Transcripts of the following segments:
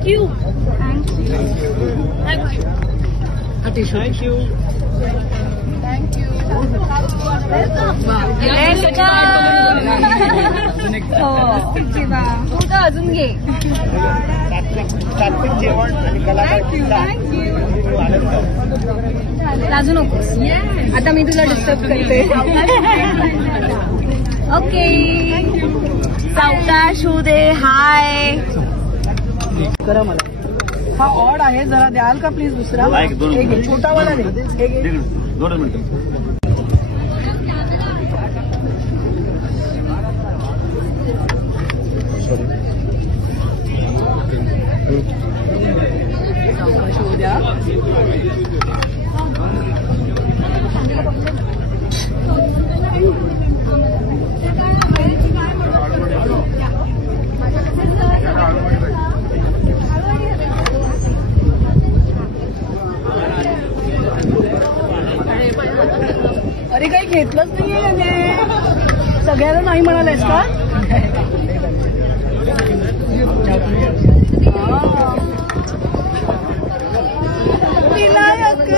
thank you thank you अजून घे जेवण आणि लाजू नकोस आता मी तुला डिस्टर्ब करते ओके सावकाश होऊ दे हाय करा मला हा ऑड आहे जरा द्याल का प्लीज दुसरा एक छोटावाला नाही 2 मिनिटं अरे काही घेतलंच नाहीये याने सगळ्यांना नाही म्हणालेस का विनायक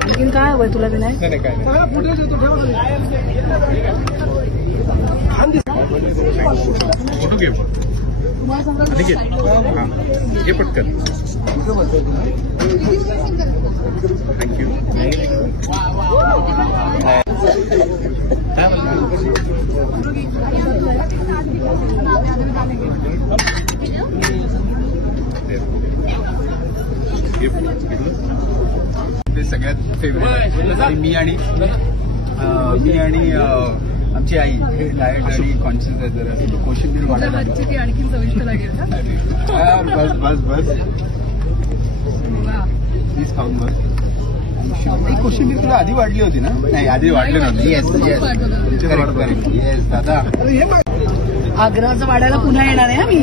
आणखीन काय हवंय तुला विनायक फोटो घे हे पटकन थँक्यू ते सगळ्यात फेवरेट मी आणि आमची आई डायट आणि कॉन्शियस आहे जरा कोशिंबीर वाढायला आणखी चविष्ट लागेल बस बस बस प्लीज खाऊन बस कोशिंबीर तुला आधी वाढली होती ना नाही आधी वाढली नव्हती येस येस दादा आग्रहाचं वाड्याला पुन्हा येणार आहे मी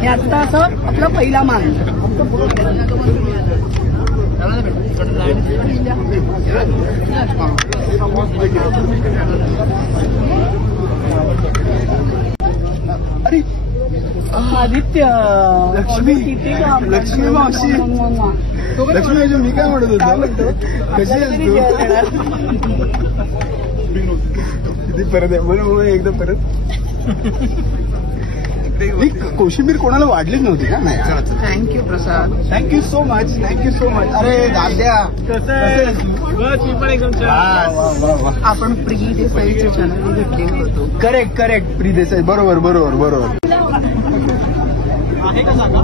हे आता असं आपला पहिला मान अरे आदित्य लक्ष्मी लक्ष्मी मावशी लक्ष्मी मी काय म्हणत होतो कशी किती परत आहे बोल एकदा परत कोशिंबीर कोणाला वाढलीच नव्हती का नाही थँक्यू प्रसाद थँक्यू सो मच अरे दाद्या मी पण एकदम आपण प्री देसाईच्या चॅनलवर भेटलेलो होतो करेक्ट प्री देसाई बरोबर आहे का जागा